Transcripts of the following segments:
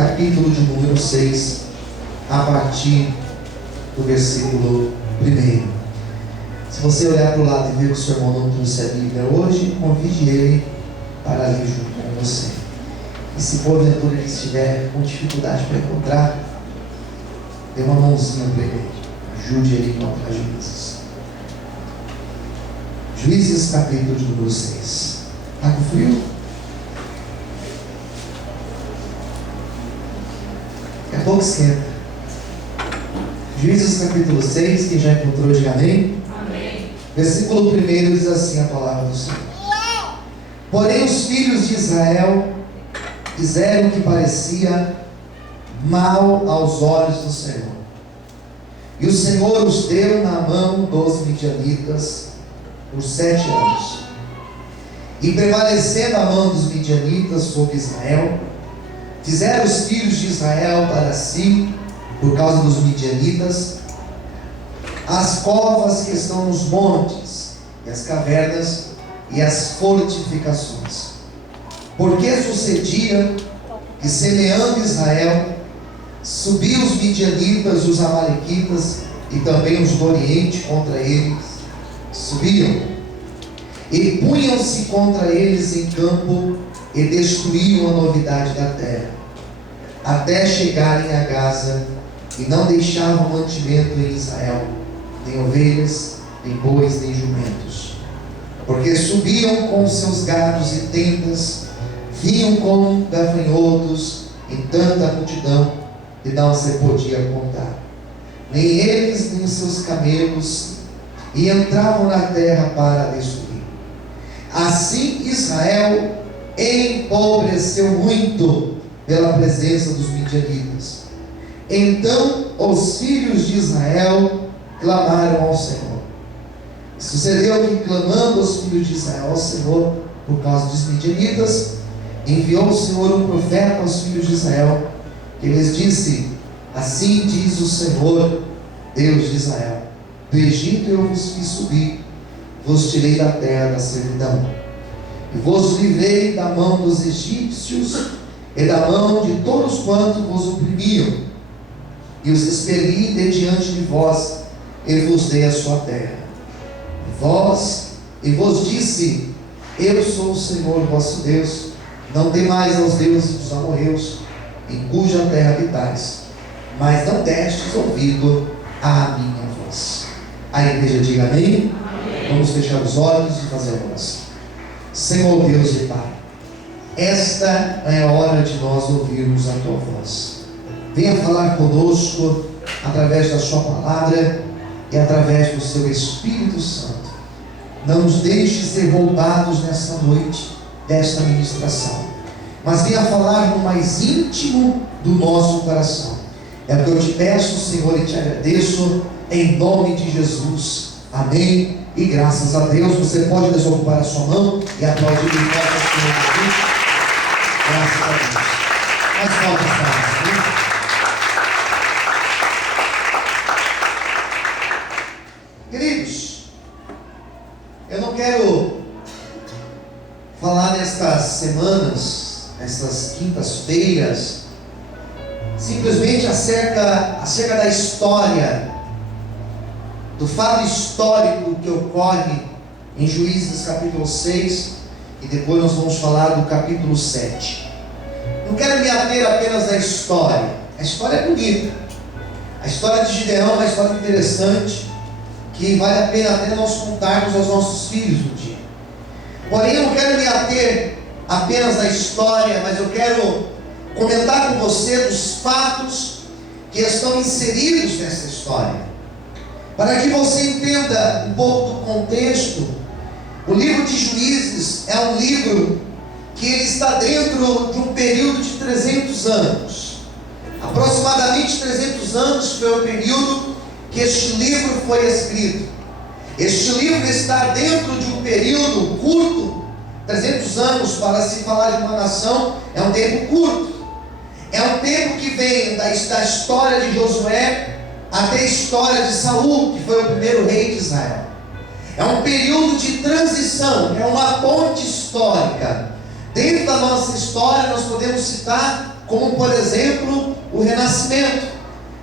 capítulo de número 6, a partir do versículo 1. Se você olhar para o lado e ver que o seu irmão não trouxe a Bíblia hoje, convide ele para ler junto com você. E se porventura ele estiver com dificuldade para encontrar, dê uma mãozinha para ele, ajude ele a encontrar Juízes. Juízes, capítulo de número 6. Está com frio? Daqui a pouco esquenta. Juízes, capítulo 6, quem já encontrou, diga amém. Amém. Versículo 1 diz assim a palavra do Senhor: Porém os filhos de Israel fizeram o que parecia mal aos olhos do Senhor. E o Senhor os deu na mão dos midianitas por 7 anos. E prevalecendo a mão dos midianitas sobre Israel, fizeram os filhos de Israel para si, por causa dos midianitas, as covas que estão nos montes, e as cavernas, e as fortificações. Porque sucedia que, semeando Israel, subiam os midianitas e os amalequitas, e também os do Oriente contra eles, subiam, e punham-se contra eles em campo, e destruíam a novidade da terra, até chegarem a Gaza, e não deixavam mantimento em Israel, nem ovelhas, nem bois, nem jumentos, porque subiam com seus gados e tendas, vinham como gafanhotos em tanta multidão, e não se podia contar, nem eles, nem os seus camelos, e entravam na terra para destruir. Assim Israel empobreceu muito pela presença dos midianitas. Então os filhos de Israel clamaram ao Senhor. Sucedeu que, clamando os filhos de Israel ao Senhor por causa dos midianitas, enviou o Senhor um profeta aos filhos de Israel, que lhes disse: Assim diz o Senhor, Deus de Israel: Do Egito eu vos fiz subir, vos tirei da terra da servidão, e vos livrei da mão dos egípcios e da mão de todos quantos vos oprimiam, e os expeli de diante de vós, e vos dei a sua terra. E vos disse: Eu sou o Senhor vosso Deus, não temais aos deuses dos amorreus, em cuja terra habitais, mas não destes ouvido à minha voz. A igreja diga amém. Amém. Vamos fechar os olhos e fazer a oração. Senhor Deus e Pai, esta é a hora de nós ouvirmos a Tua voz. Venha falar conosco através da Sua palavra e através do Seu Espírito Santo. Não nos deixe ser roubados nessa noite desta ministração, mas venha falar no mais íntimo do nosso coração. É o que eu te peço, Senhor, e te agradeço em nome de Jesus. Amém. E graças a Deus. Você pode desocupar a sua mão e aplaudir em nome do Senhor Jesus. Graças a Deus. Mais volta para queridos, eu não quero falar nestas semanas, nestas quintas-feiras, simplesmente acerca da história, do fato histórico que ocorre em Juízes capítulo 6, e depois nós vamos falar do capítulo 7. Não quero me ater apenas à história. A história é bonita. A história de Gideão é uma história interessante, que vale a pena até nós contarmos aos nossos filhos um dia. Porém, eu não quero me ater apenas à história, mas eu quero comentar com você dos fatos que estão inseridos nessa história, para que você entenda um pouco do contexto. O livro de Juízes é um livro que ele está dentro de um período de 300 anos. Aproximadamente 300 anos foi o período que este livro foi escrito. Este livro está dentro de um período curto. 300 anos para se falar de uma nação é um tempo curto. É um tempo que vem da história de Josué até a história de Saul, que foi o primeiro rei de Israel. É um período de transição, é uma ponte histórica Dentro da nossa história, nós podemos citar como, por exemplo, o Renascimento,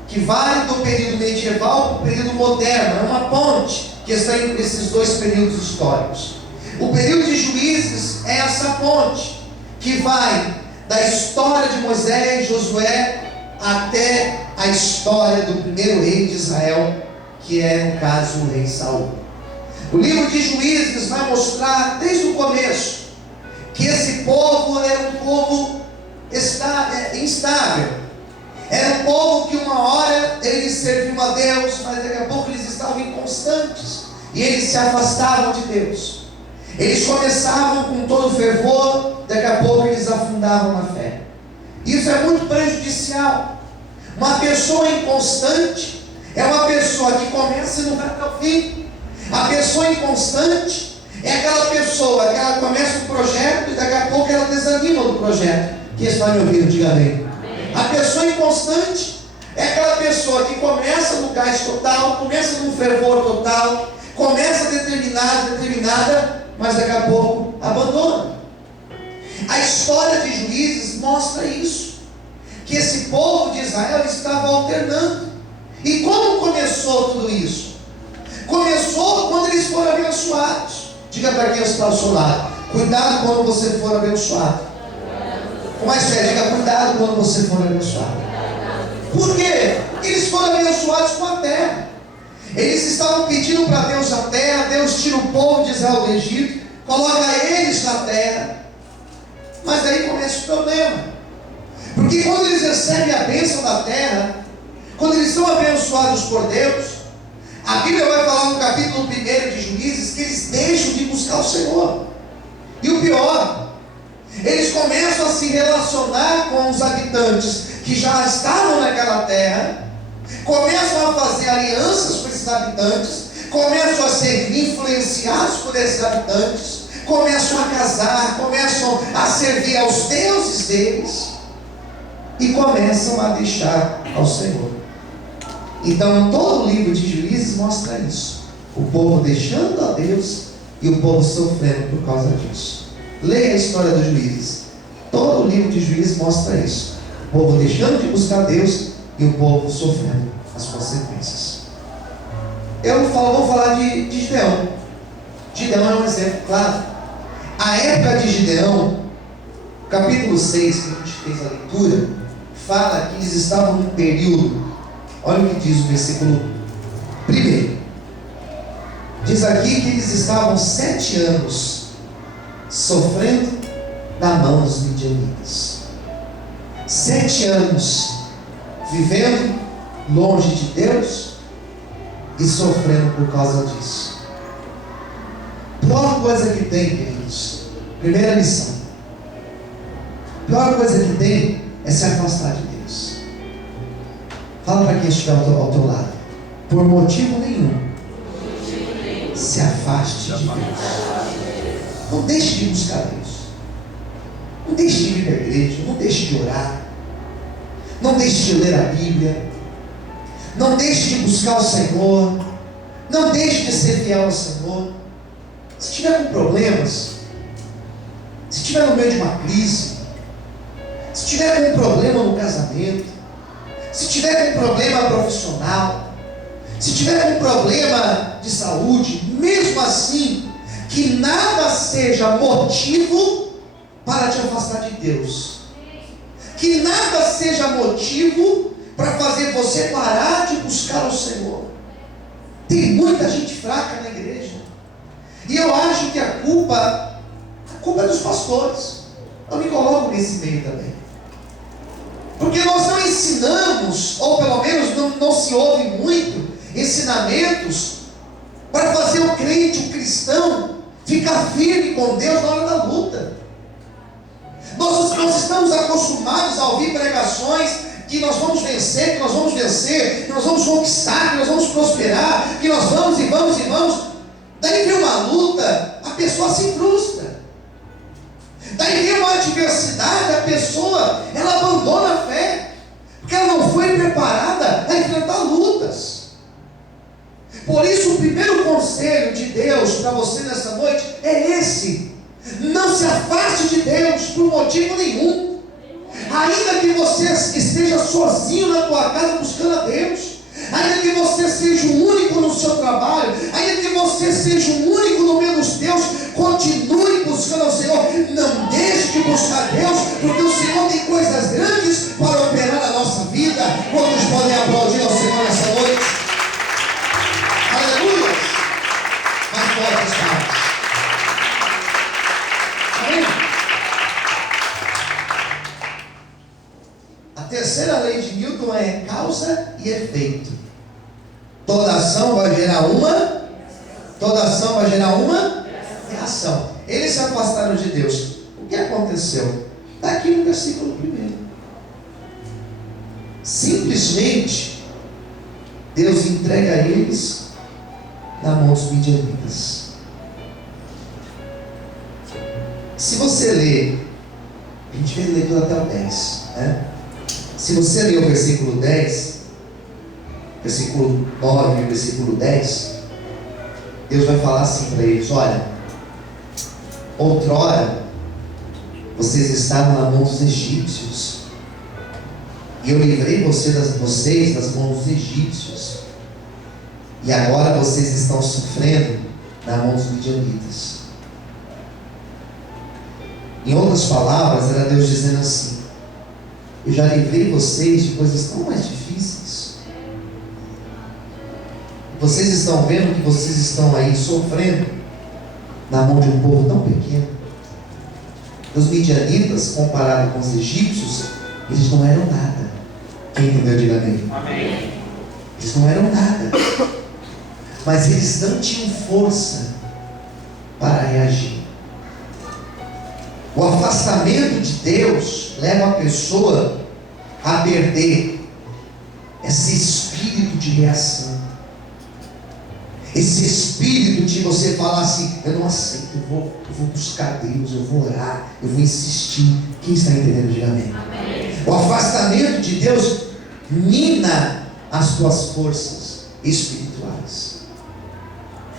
que vai do período medieval para o período moderno. É uma ponte que está entre esses dois períodos históricos. O período de Juízes é essa ponte que vai da história de Moisés e Josué até a história do primeiro rei de Israel, que é, no caso, o rei Saul. O livro de Juízes vai mostrar desde o começo que esse povo era um povo instável. Era um povo que uma hora eles serviam a Deus, mas daqui a pouco eles estavam inconstantes e eles se afastavam de Deus. Eles começavam com todo fervor, daqui a pouco eles afundavam na fé. Isso é muito prejudicial. Uma pessoa inconstante é uma pessoa que começa e não vai até o fim. A pessoa inconstante é aquela pessoa que ela começa um projeto e daqui a pouco ela desanima do projeto. Quem está me ouvindo, diga amém. A pessoa inconstante é aquela pessoa que começa no gás total, começa num fervor total, começa determinada, mas daqui a pouco abandona. A história de Juízes mostra isso, que esse povo de Israel estava alternando. E como começou tudo isso? Começou quando eles foram abençoados. Diga para quem está ao seu lado: cuidado quando você for abençoado. Com mais fé, diga: cuidado quando você for abençoado. Por quê? Eles foram abençoados com a terra. Eles estavam pedindo para Deus a terra. Deus tira o povo de Israel do Egito, coloca eles na terra. Mas daí começa o problema, porque quando eles recebem a bênção da terra, quando eles são abençoados por Deus, a Bíblia vai falar no capítulo 1 de Juízes que eles deixam de buscar o Senhor. E o pior, eles começam a se relacionar com os habitantes que já estavam naquela terra, começam a fazer alianças com esses habitantes, começam a ser influenciados por esses habitantes, começam a casar, começam a servir aos deuses deles e começam a deixar ao Senhor. Então todo o livro de Juízes mostra isso: o povo deixando a Deus e o povo sofrendo por causa disso. Leia a história dos Juízes. Todo o livro de Juízes mostra isso: o povo deixando de buscar Deus e o povo sofrendo as consequências. Eu vou falar de Gideão. Gideão é um exemplo claro. A época de Gideão, capítulo 6, que a gente fez a leitura, fala que eles estavam num período. Olha o que diz o versículo 1. Diz aqui que eles estavam 7 anos sofrendo da mão dos midianitas. 7 anos vivendo longe de Deus e sofrendo por causa disso. Pior coisa que tem, queridos, primeira lição: pior coisa que tem é se afastar de Deus. Fala para quem estiver ao teu lado: por motivo nenhum, se afaste de Deus. Não deixe de buscar Deus. Não deixe de ir para a igreja. Não deixe de orar. Não deixe de ler a Bíblia. Não deixe de buscar o Senhor. Não deixe de ser fiel ao Senhor. Se estiver com problemas, se estiver no meio de uma crise, se estiver com um problema no casamento, se tiver com um problema profissional, se tiver com um problema de saúde, mesmo assim, que nada seja motivo para te afastar de Deus. Que nada seja motivo para fazer você parar de buscar o Senhor. Tem muita gente fraca na igreja. E eu acho que a culpa é dos pastores. Eu me coloco nesse meio também. Porque nós não ensinamos, ou pelo menos não se ouve muito, ensinamentos para fazer o crente, o cristão, ficar firme com Deus na hora da luta. Nós estamos acostumados a ouvir pregações que nós vamos vencer, que nós vamos conquistar, que nós vamos prosperar, que nós vamos e vamos. Daí vem uma luta, a pessoa se frustra. Daí vem uma adversidade, a pessoa, ela abandona a fé, porque ela não foi preparada a enfrentar lutas. Por isso o primeiro conselho de Deus para você nessa noite é esse: Não se afaste de Deus por motivo nenhum. Ainda que você esteja sozinho na tua casa buscando a Deus, ainda que você seja o único no seu trabalho, ainda que você seja o único no meio dos teus, continue buscando ao Senhor. Não deixe de buscar Deus, porque o Senhor tem coisas grandes para operar na nossa vida. Quantos podem aplaudir ao Senhor nessa noite? Aleluia! Mais forte está. A terceira lei de Newton é causa e efeito. Toda ação vai gerar uma reação. Eles se afastaram de Deus. O que aconteceu? Está aqui no versículo 1. Simplesmente Deus entrega eles na mão dos midianitas. Se você ler, a gente fez leitura até o 10, né? Se você ler o versículo 10, versículo 9 e versículo 10, Deus vai falar assim para eles: olha, outrora vocês estavam na mão dos egípcios, e eu livrei vocês das mãos dos egípcios, e agora vocês estão sofrendo na mão dos midianitas. Em outras palavras, era Deus dizendo assim: eu já livrei vocês de coisas tão mais difíceis. Vocês estão vendo que vocês estão aí sofrendo na mão de um povo tão pequeno. Os midianitas, comparado com os egípcios, eles não eram nada. Quem entendeu, diga amém. Amém. Eles não eram nada, mas eles não tinham força para reagir. O afastamento de Deus leva a pessoa a perder esse espírito de reação, esse espírito de você falar assim: eu não aceito, eu vou buscar Deus, eu vou orar, eu vou insistir. Quem está entendendo, diga amém. Amém. O afastamento de Deus mina as tuas forças espirituais,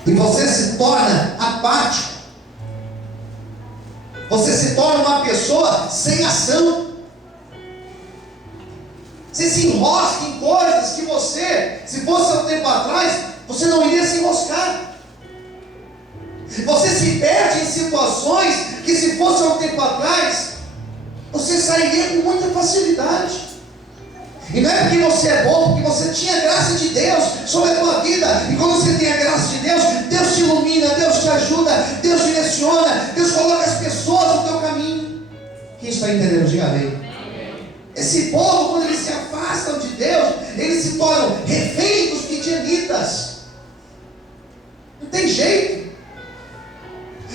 e você se torna apático. Você se torna uma pessoa sem ação. Você se enrosca em coisas que você, se fosse há um tempo atrás, você não iria se enroscar. Você se perde em situações que, se fosse há um tempo atrás, você sairia com muita facilidade. E não é porque você é bom, porque você tinha a graça de Deus sobre a tua vida. E quando você tem a graça de Deus, Deus te ilumina, Deus te ajuda, Deus direciona, Deus coloca as pessoas no teu caminho. Quem está entendendo? Diga amém. Esse povo, quando eles se afastam de Deus, eles se tornam reféns dos midianitas. Não tem jeito.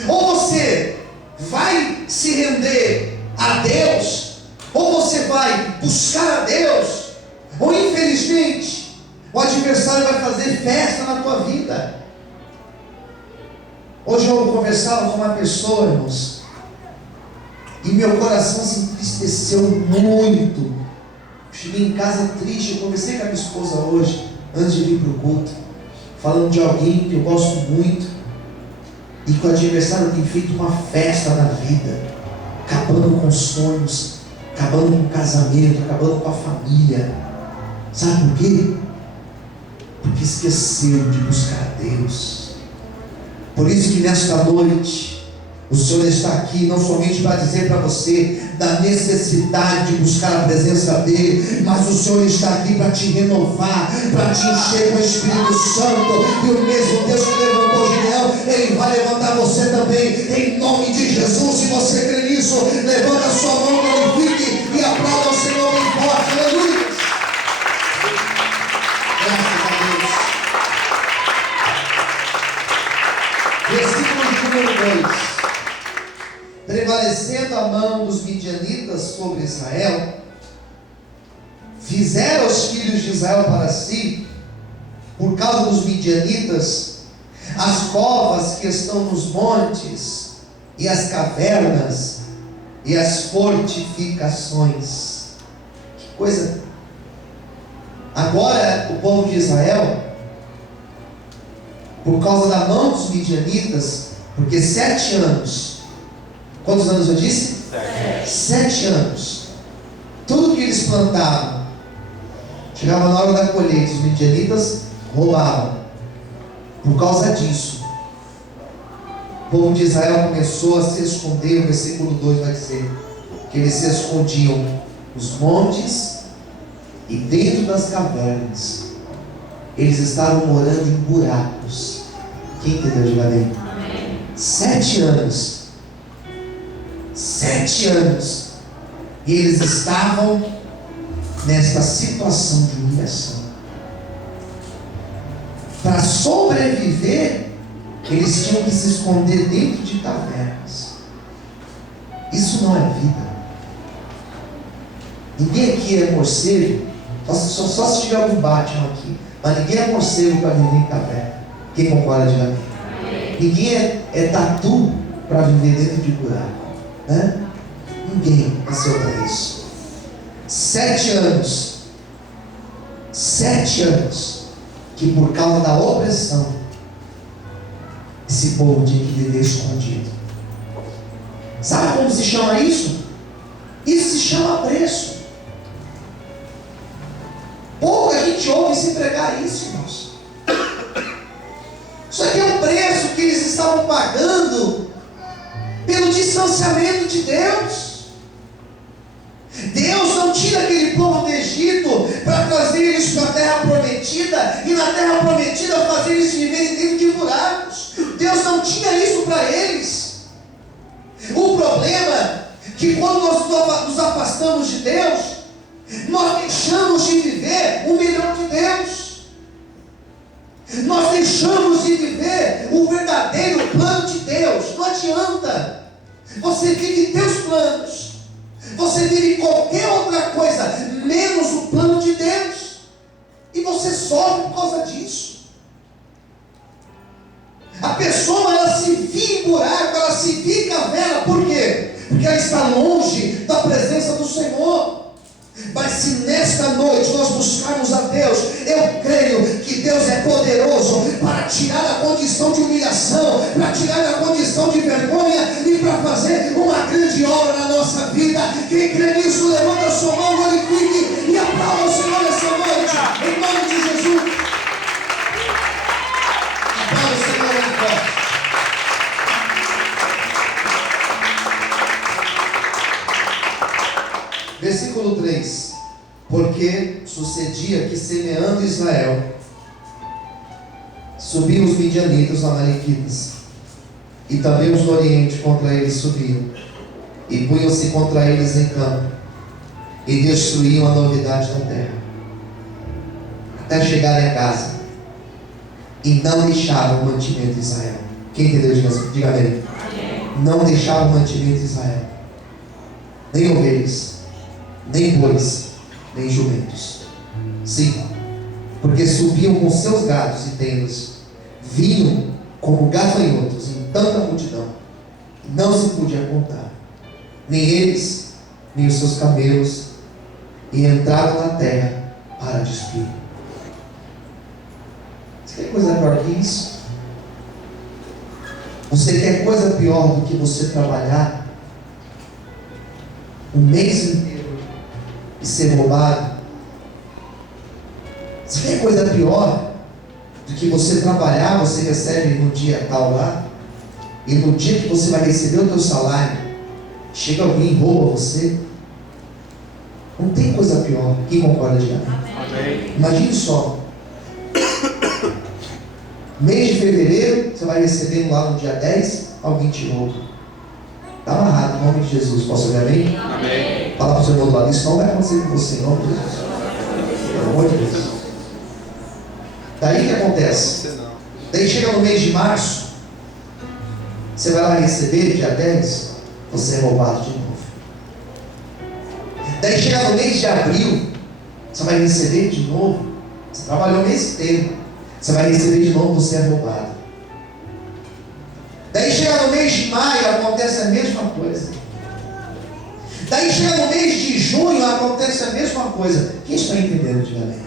Ou você vai se render a Deus, ou você vai buscar a Deus, ou infelizmente o adversário vai fazer festa na tua vida. Hoje eu conversava com uma pessoa, irmãos, e meu coração se entristeceu muito. Cheguei em casa triste. Eu conversei com a minha esposa hoje, antes de vir para o culto, falando de alguém que eu gosto muito, e que o adversário tem feito uma festa na vida, acabando com sonhos, acabando com o casamento, acabando com a família. Sabe por quê? Porque esqueceu de buscar a Deus. Por isso que nesta noite o Senhor está aqui não somente para dizer para você da necessidade de buscar a presença dEle, mas o Senhor está aqui para te renovar, para te encher com o Espírito Santo. E o mesmo Deus que levantou Gideão, Ele vai levantar você também, em nome de Jesus. Se você crê nisso, levanta a sua mão, glorifique e aplauda o Senhor bem forte. Aleluia. Versículo número 2: prevalecendo a mão dos midianitas sobre Israel, fizeram os filhos de Israel para si, por causa dos midianitas, as covas que estão nos montes, e as cavernas, e as fortificações. Que coisa! Agora o povo de Israel, por causa da mão dos midianitas, porque 7 anos Quantos anos eu disse? 7 anos. Tudo que eles plantavam, chegava na hora da colheita, os midianitas roubavam. Por causa disso, o povo de Israel começou a se esconder. O versículo 2 vai dizer que eles se escondiam nos montes e dentro das cavernas. Eles estavam morando em buracos. Quem entendeu? Diga amém. 7 anos. 7 anos. E eles estavam nesta situação de humilhação. Para sobreviver, eles tinham que se esconder dentro de cavernas. Isso não é vida. Ninguém aqui é morcego. Só se tiver algum Batman aqui. Mas ninguém é morcego para viver em caverna. Quem concorda, diga amém. Ninguém é tatu para viver dentro de buraco, né? Ninguém nasceu para isso. 7 anos. 7 anos. Que por causa da opressão, esse povo tinha que viver escondido. Sabe como se chama isso? Isso se chama preço. Pouca gente ouve se pregar isso, irmãos. Isso aqui é um preço que eles estavam pagando pelo distanciamento de Deus. Deus não tira aquele povo do Egito para trazer eles para a terra prometida e na terra prometida fazer eles viverem dentro de buracos. Deus não tinha isso para eles. O problema é que quando nós nos afastamos de Deus, nós deixamos de viver o melhor de Deus. Nós deixamos de viver o verdadeiro plano de Deus. Não adianta. Você vive teus planos. Você vive qualquer outra coisa, menos o plano de Deus. E você sofre por causa disso. A pessoa, ela se via em buraco, ela se via em caverna. Por quê? Porque ela está longe da presença do Senhor. Mas se nesta noite nós buscarmos a Deus, eu creio que Deus é poderoso para tirar a condição de humilhação, para tirar a condição de vergonha e para fazer uma grande obra na nossa vida. Quem crê nisso, levanta a sua mão, glorifique e aplauda o Senhor essa noite, em nome de Jesus. Aplauda o Senhor em pé. Versículo 3: porque sucedia que, semeando Israel, subiam os midianitas, os amalequitas, e também os do oriente contra eles subiam, e punham-se contra eles em campo, e destruíam a novidade da terra, até chegarem a Gaza, e não deixavam o mantimento de Israel. Quem entendeu? Diga amém. Não deixavam o mantimento de Israel, nem ovelhas, nem bois, nem jumentos. Sim, porque subiam com seus gados e tendas, vinham como gafanhotos em tanta multidão, não se podia contar, nem eles, nem os seus camelos, e entraram na terra para destruir. Você quer coisa pior que isso? Você quer coisa pior do que você trabalhar um mês inteiro e ser roubado? Você quer coisa pior do que você trabalhar, você recebe no dia tal lá, e no dia que você vai receber o teu salário, chega alguém e rouba você? Não tem coisa pior. Quem concorda, diga amém. Imagine só, mês de fevereiro, você vai receber lá no dia 10, alguém te rouba. Está amarrado em nome de Jesus. Posso ouvir amém? Amém. Fala para o seu irmão do lado, isso não vai acontecer com você, em nome de Jesus. Pelo amor de Deus. Daí o que acontece? Daí chega no mês de março, você vai lá receber, dia 10, você é roubado de novo. Daí chega no mês de abril, você vai receber de novo. Você trabalhou o mês inteiro, você vai receber de novo, você é roubado. Daí chega no mês de maio, acontece a mesma coisa. Daí chega no mês de junho, acontece a mesma coisa. Quem está entendendo? Diga amém.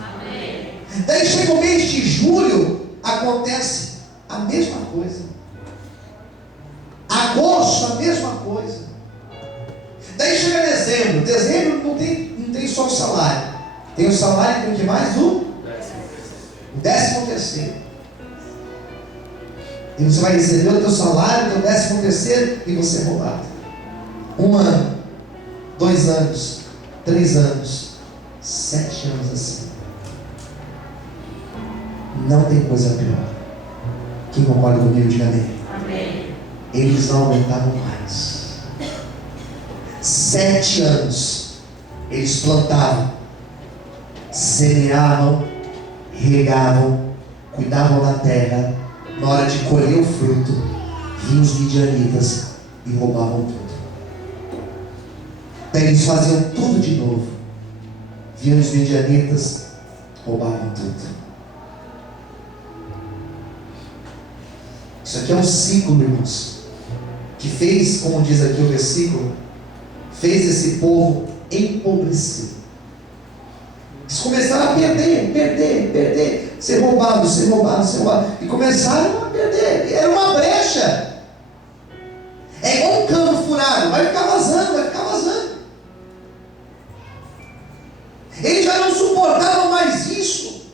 Daí chega o mês de julho, acontece a mesma coisa. Agosto, a mesma coisa. Daí chega dezembro. Dezembro não tem só o salário. Tem o salário e tem o que mais? O 13º. E você vai receber o teu salário, o teu 13º e você é roubado. 1 ano, 2 anos, 3 anos, 7 anos assim. Não tem coisa pior. Quem concorda comigo, diga amém. Amém. Eles não aumentavam mais. 7 anos eles plantavam, semeavam, regavam, cuidavam da terra. Na hora de colher o fruto, vinham os midianitas e roubavam tudo. Daí eles faziam tudo de novo. Vinham os midianitas, roubavam tudo. Isso aqui é um ciclo, irmãos, que fez, como diz aqui o versículo, fez esse povo empobrecer. Eles começaram a perder, ser roubado. E começaram a perder. Era uma brecha. É igual um cano furado, vai ficar vazando. Eles já não suportavam mais isso.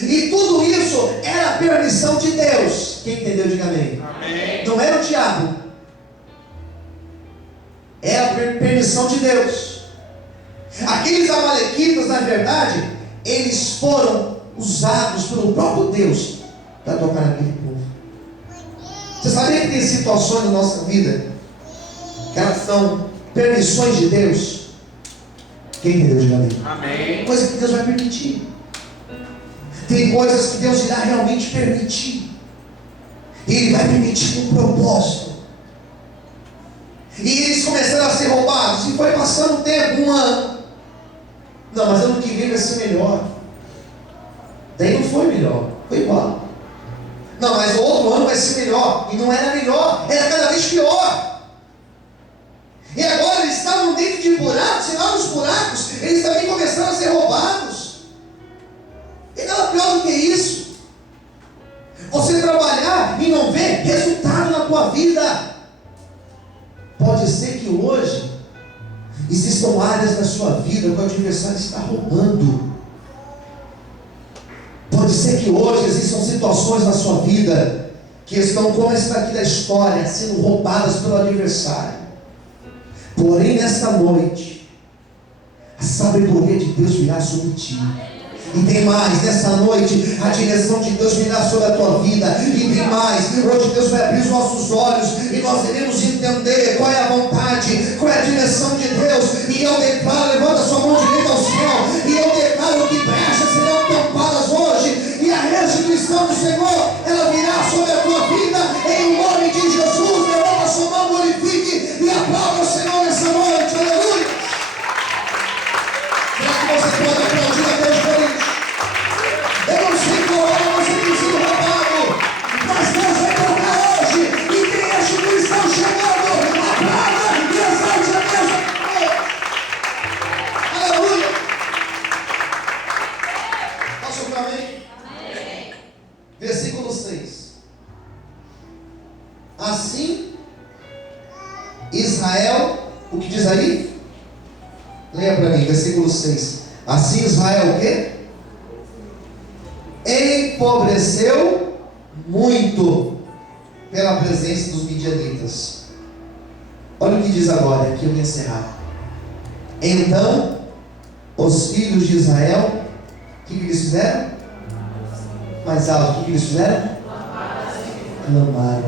E tudo isso era a permissão de Deus. Quem entendeu, diga amém. Amém. Não era o diabo. Era a permissão de Deus. Aqueles amalequitas, na verdade, eles foram usados pelo próprio Deus para tocar naquele povo. Você sabia que tem situações na nossa vida que elas são permissões de Deus? Quem entendeu, diga amém. Amém. Coisa que Deus vai permitir. Tem coisas que Deus irá realmente permitir. E Ele vai permitir com propósito. E eles começaram a ser roubados. E foi passando o tempo, 1 ano. Não, mas ano que vem vai ser melhor. Daí não foi melhor, foi igual. Não, mas o outro ano vai ser melhor. E não era melhor, era cada vez pior. E agora eles estavam dentro de buracos, e lá nos buracos eles também começaram a ser roubados. E nada pior do que isso. Você trabalhar e não ver resultado na tua vida. Pode ser que hoje existam áreas da sua vida que o adversário está roubando. Pode ser que hoje existam situações na sua vida que estão como essa daqui da história, sendo roubadas pelo adversário. Porém, nesta noite, a sabedoria de Deus virá sobre ti. E tem mais, nessa noite, a direção de Deus virá sobre a tua vida. E tem mais, hoje Deus vai abrir os nossos olhos e nós iremos entender qual é a vontade, qual é a direção de Deus. E eu declaro, levanta sua mão direita ao céu, e eu declaro que brechas serão tampadas hoje, e a restituição do Senhor, ela virá sobre a tua vida, em nome de Jesus. Levanta sua mão, glorifique e aplauda o Senhor nessa noite. Aleluia. Será que você pode aplaudir a Deus por isso? Eu não sei qual hora você tem sido roubado, mas Deus vai tocar hoje e tem a restituição chegando. Aplauda e exalte a Deus. Aleluia. Posso ouvir amém? Amém. Versículo 6. Assim, Israel, o que diz aí? Leia para mim, versículo 6. Assim Israel o quê? Empobreceu muito pela presença dos midianitas. Olha o que diz agora, aqui eu vou encerrar. Então, os filhos de Israel, o que eles fizeram? Mais alto, o que eles fizeram? Clamaram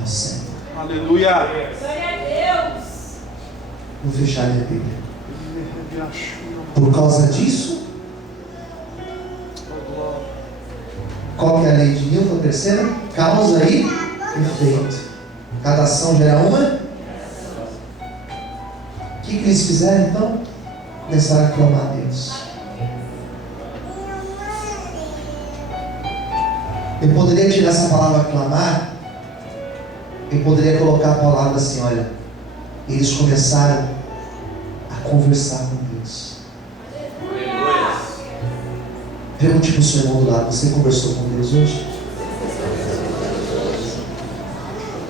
ao Senhor. Aleluia. Glória a Deus. Vou fechar minha Bíblia. Por causa disso, qual que é a lei de Newton? A terceira? Causa e efeito. Cada ação gera uma. O que eles fizeram então? Começaram a clamar a Deus. Eu poderia tirar essa palavra clamar, eu poderia colocar a palavra assim, olha, eles começaram a conversar com Deus. Pergunte para o seu irmão do lado, você conversou com Deus hoje?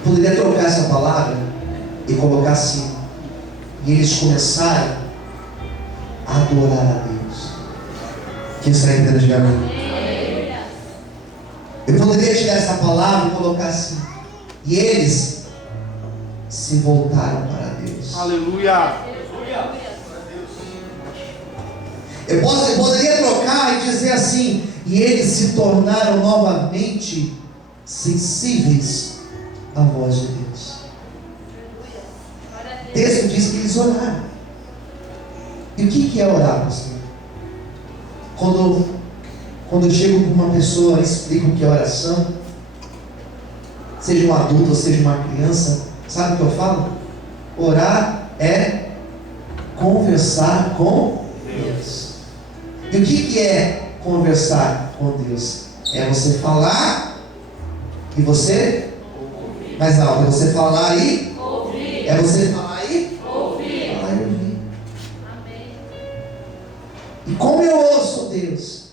Poderia trocar essa palavra e colocar assim, E eles começaram a adorar a Deus. Quem está entendendo, diga amém. Eu poderia tirar essa palavra e colocar assim: e eles se voltaram para Deus. Aleluia. Eu poderia trocar e dizer assim: e eles se tornaram novamente sensíveis à voz de Deus. O texto diz que eles oraram. E o que é orar, pastor? Quando eu chego com uma pessoa e explico o que é oração, seja um adulto ou seja uma criança, sabe o que eu falo? Orar é conversar com Deus. E o que é conversar com Deus? É você falar e você ouvir. Mais alto, é você falar e ouvir. É você falar e ouvir. Falar e ouvir. Amém. E como eu ouço Deus?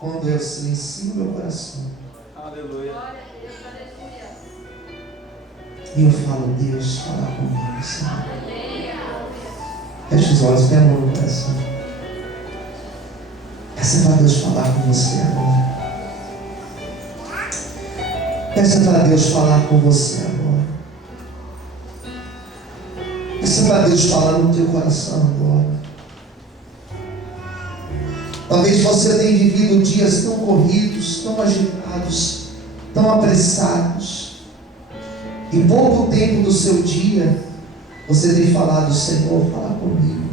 Quando eu silencio meu coração. Aleluia. E eu falo: Deus, fala comigo, Senhor. Feche os olhos, põe a mão no coração. Peça para Deus falar com você agora. Peça para Deus falar com você agora. Peça para Deus falar no teu coração agora. Talvez você tenha vivido dias tão corridos, tão agitados, tão apressados. Em pouco tempo do seu dia, você tem falado: Senhor, fala comigo.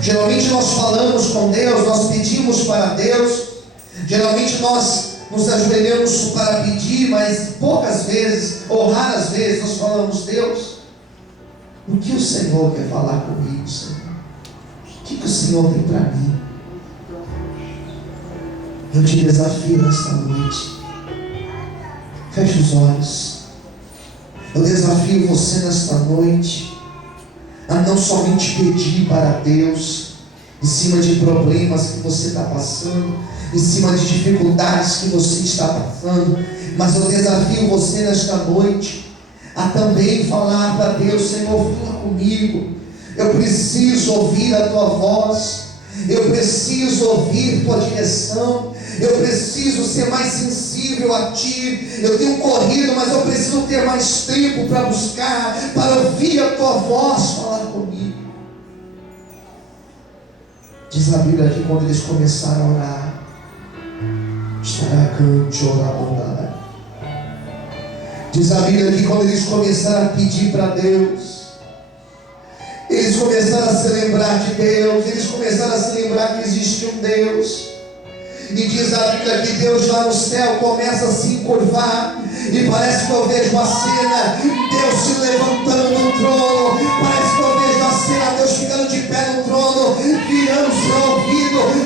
Geralmente nós falamos com Deus, nós pedimos para Deus. Geralmente nós nos ajoelhamos para pedir, mas poucas vezes, ou raras vezes, nós falamos: Deus, o que o Senhor quer falar comigo, Senhor? O que o Senhor tem para mim? Eu te desafio nesta noite. Feche os olhos. Eu desafio você nesta noite a não somente pedir para Deus em cima de problemas que você está passando, em cima de dificuldades que você está passando, mas eu desafio você nesta noite a também falar para Deus: Senhor, fala comigo. Eu preciso ouvir a tua voz. Eu preciso ouvir tua direção. Eu preciso ser mais sensível a ti. Eu tenho corrido, mas eu preciso ter mais tempo para buscar, para ouvir a tua voz falar comigo. Diz a Bíblia que quando eles começaram a orar, diz a Bíblia que quando eles começaram a pedir para Deus, eles começaram a se lembrar de Deus, eles começaram a se lembrar que existia um Deus. E diz a Bíblia que Deus lá no céu começa a se encurvar, e parece que eu vejo uma cena, Deus se levantando no trono. Parece que eu vejo a cena, Deus ficando de pé no trono, virando o seu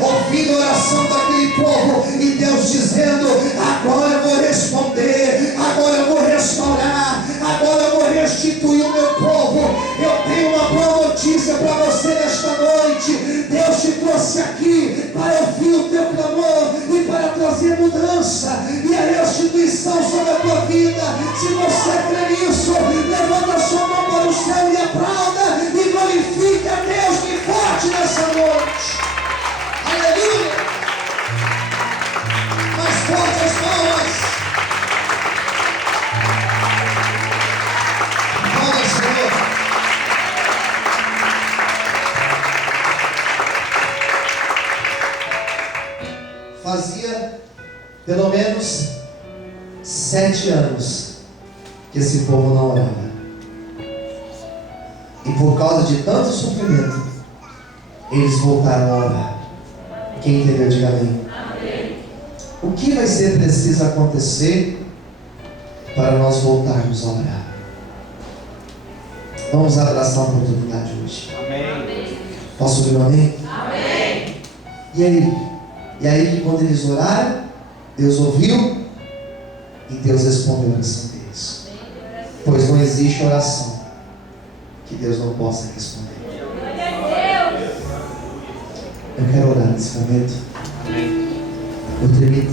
ouvindo a oração daquele povo, e Deus dizendo: agora eu vou responder, agora eu vou restaurar, agora eu vou restituir o meu povo. Eu tenho uma boa notícia para você nesta noite. Deus te trouxe aqui para ouvir o teu clamor e para trazer mudança e a restituição sobre a tua vida. Se você crê nisso, levanta a sua mão para o céu e aplauda e glorifique a Deus bem forte nessa noite. Aleluia! Mais forte as palmas. Glória, Senhor. Fazia pelo menos 7 anos que esse povo não orava. E por causa de tanto sofrimento, eles voltaram a orar. Quem entendeu, diga amém. Amém. O que vai ser preciso acontecer para nós voltarmos a orar? Vamos abraçar a oportunidade hoje. Amém. Posso ouvir um amém? Amém. E aí? E aí, quando eles oraram, Deus ouviu e Deus respondeu a oração deles. Pois não existe oração que Deus não possa responder. Eu quero orar nesse momento. Eu termino.